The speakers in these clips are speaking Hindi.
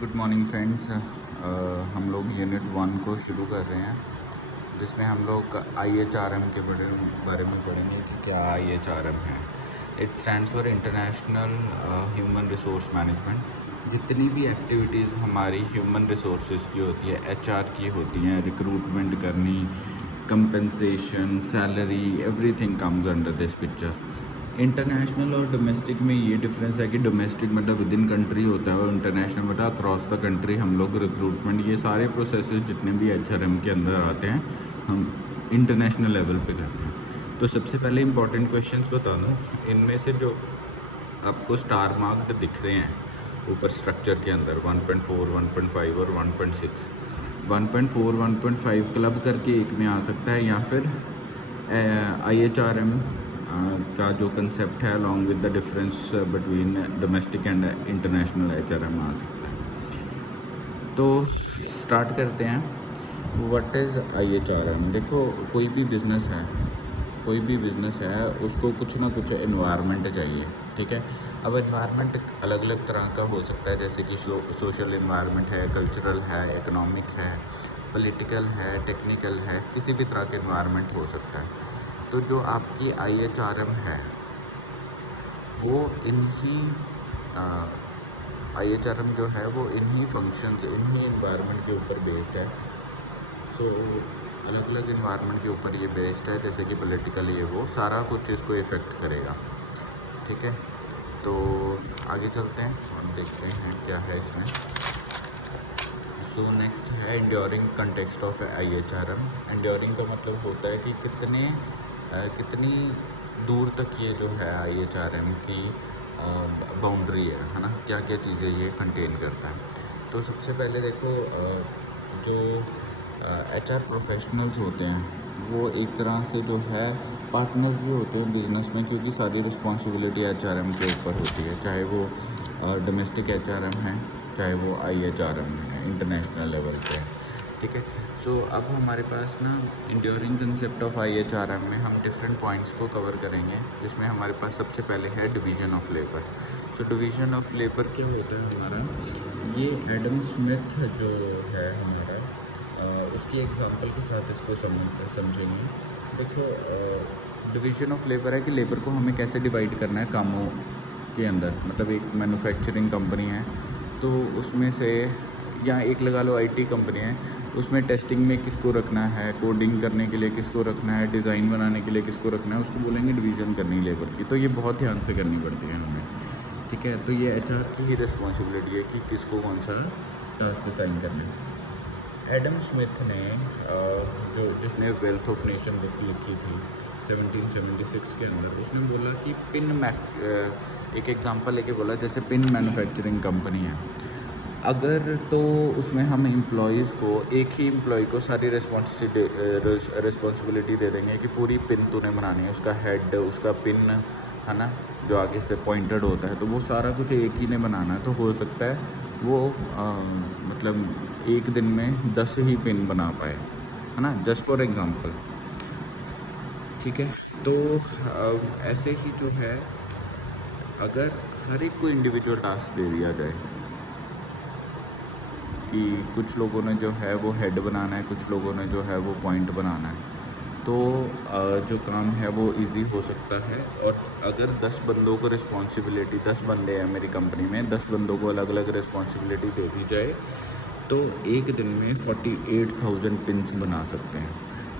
Good morning friends. हम लोग यूनिट 1 को शुरू कर रहे हैं, जिसमें हम लोग IHRM के बारे में पढ़ेंगे कि क्या IHRM है। It stands for international human resource management. जितनी भी एक्टिविटीज़ हमारी ह्यूमन रिसोर्सेज की होती है, HR की होती हैं, रिक्रूटमेंट करनी, compensation, salary, everything comes under this picture. International और डोमेस्टिक में ये डिफरेंस है कि डोमेस्टिक मतलब विद इन कंट्री होता है और इंटरनेशनल मतलब अक्रॉस द कंट्री हम लोग रिक्रूटमेंट, ये सारे प्रोसेसेस जितने भी HRM के अंदर आते हैं हम इंटरनेशनल लेवल पे करते हैं। तो सबसे पहले इंपॉर्टेंट क्वेश्चंस बता दूँ, इनमें से जो आपको स्टार मार्क्ड दिख रहे हैं ऊपर स्ट्रक्चर के अंदर 1.4, 1.5 और 1.6, 1.4, 1.5 क्लब करके एक में आ सकता है, या फिर IHRM का जो कंसेप्ट है along with the difference between domestic and international HRM आ सकता है। तो स्टार्ट करते हैं। What is IHRM? देखो, कोई भी बिज़नेस है उसको कुछ ना कुछ एनवायरनमेंट चाहिए, ठीक है। अब एनवायरनमेंट अलग अलग तरह का हो सकता है, जैसे कि सोशल एनवायरनमेंट है, कल्चरल है, इकोनॉमिक है, पॉलिटिकल है, टेक्निकल है, किसी भी तरह के एनवायरनमेंट हो सकता है। तो जो आपकी IHRM है वो IHRM जो है वो इन्हीं फंक्शंस, इन्हीं एनवायरनमेंट के ऊपर बेस्ड है। सो अलग अलग एनवायरनमेंट के ऊपर ये बेस्ड है, जैसे कि पॉलिटिकल, ये वो सारा कुछ इसको इफ़ेक्ट करेगा, ठीक है। तो आगे चलते हैं और देखते हैं क्या है इसमें। सो नेक्स्ट है enduring context of IHRM। Enduring का मतलब होता है कि कितनी दूर तक ये जो है IHRM की बाउंड्री है ना, क्या क्या चीज़ें ये कंटेन करता है। तो सबसे पहले देखो, जो HR प्रोफेशनल्स होते हैं वो एक तरह से जो है पार्टनर्स भी होते हैं बिज़नेस में, क्योंकि सारी रिस्पॉन्सिबिलिटी HRM के ऊपर होती है, चाहे वो डोमेस्टिक HRM है, चाहे वो IHRM है इंटरनेशनल लेवल पे, ठीक है। सो अब हमारे पास ना इंड्योरिंग कंसेप्ट ऑफ IHRM में हम डिफरेंट पॉइंट्स को कवर करेंगे, जिसमें हमारे पास सबसे पहले है division of labour. So division of labour क्या होता है हमारा, ये एडम स्मिथ जो है हमारा, उसकी एग्जांपल के साथ इसको समझेंगे। देखो, डिवीज़न ऑफ लेबर है कि लेबर को हमें कैसे डिवाइड करना है कामों के अंदर। मतलब एक मैन्युफैक्चरिंग कंपनी है तो उसमें से, या एक लगा लो IT कंपनी है, उसमें टेस्टिंग में किसको रखना है, कोडिंग करने के लिए किसको रखना है, डिज़ाइन बनाने के लिए किसको रखना है, उसको बोलेंगे डिवीज़न करनी लेबर की। तो ये बहुत ध्यान से करनी पड़ती है हमें, ठीक है। तो ये HR की ही रिस्पॉन्सिबिलिटी है कि किसको कौन सा टास्क असाइन करना है। एडम स्मिथ ने जिसने वेल्थ ऑफ नेशन लिखी थी 1776 के अंदर, उसने बोला कि एक एग्जांपल लेके बोला, जैसे पिन मैन्युफैक्चरिंग कंपनी है अगर, तो उसमें हम एम्प्लॉयज़ को, एक ही एम्प्लॉय को सारी रिस्पॉन्सिबिलिटी दे देंगे कि पूरी पिन तूने बनानी है, उसका हेड, उसका पिन है ना, जो आगे से पॉइंटेड होता है, तो वो सारा कुछ एक ही ने बनाना है। तो हो सकता है वो मतलब एक दिन में 10 ही पिन बना पाए, है ना, जस्ट फॉर एग्ज़ाम्पल, ठीक है। तो ऐसे ही जो है, अगर हर एक को इंडिविजुअल टास्क दे दिया जाए कि कुछ लोगों ने जो है वो हेड बनाना है, कुछ लोगों ने जो है वो पॉइंट बनाना है, तो जो काम है वो इजी हो सकता है। और अगर 10 बंदों को रिस्पॉन्सिबिलिटी, 10 बंदे हैं मेरी कंपनी में, 10 बंदों को अलग अलग रिस्पॉन्सिबिलिटी दे दी जाए तो एक दिन में 48,000 पिन्स बना सकते हैं।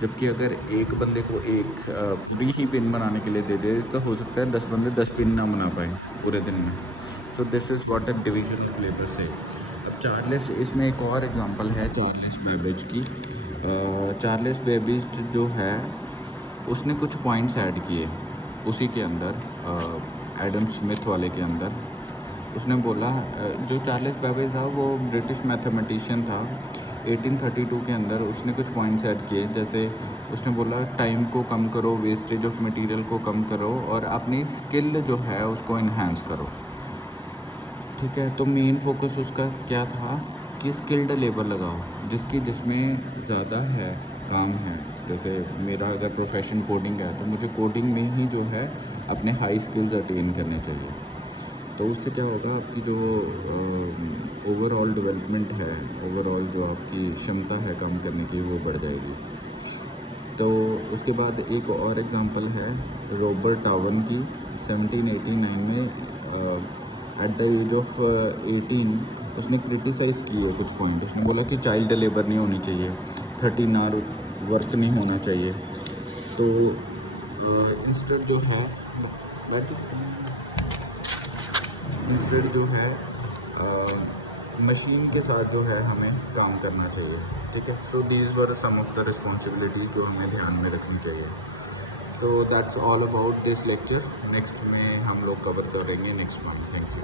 जबकि अगर एक बंदे को एक पूरी ही पिन बनाने के लिए दे दे तो हो सकता है 10 बंदे 10 पिन ना बना पाए पूरे दिन में। So this is what a division of labour से। अब चार्ल्स, इसमें एक और एग्जांपल है चार्ल्स बेबेज की। चार्ल्स बेबेज जो है उसने कुछ पॉइंट्स ऐड किए उसी के अंदर, एडम स्मिथ वाले के अंदर। उसने बोला, जो चार्ल्स बेबेज था वो ब्रिटिश मैथमेटिशियन था 1832 के अंदर। उसने कुछ पॉइंट्स ऐड किए, जैसे उसने बोला टाइम को कम करो, वेस्टेज ऑफ मटेरियल को कम करो और अपनी स्किल जो है उसको इन्हांस करो, ठीक है। तो मेन फोकस उसका क्या था कि स्किल्ड लेबर लगाओ, जिसमें ज़्यादा है काम है। जैसे मेरा अगर प्रोफेशन कोडिंग है तो मुझे कोडिंग में ही जो है अपने हाई स्किल्स अटेन करने चाहिए। तो उससे क्या होगा, आपकी जो ओवरऑल डेवलपमेंट है, ओवरऑल जो आपकी क्षमता है काम करने की, वो बढ़ जाएगी। तो उसके बाद एक और एग्ज़ाम्पल है रॉबर्ट टावन की। 1789 में एट द एज ऑफ 18 उसने क्रिटिसाइज़ किए कुछ पॉइंट। उसने बोला कि चाइल्ड लेबर नहीं होनी चाहिए, 13 आवर वर्क नहीं होना चाहिए। तो इंस्टेड जो है इंस्टेड जो है मशीन के साथ जो है हमें काम करना चाहिए, ठीक है। So these were some of the responsibilities जो हमें ध्यान में रखनी चाहिए। So that's all about this lecture. Next में हम लोग कवर करेंगे नेक्स्ट मंथ। Thank you.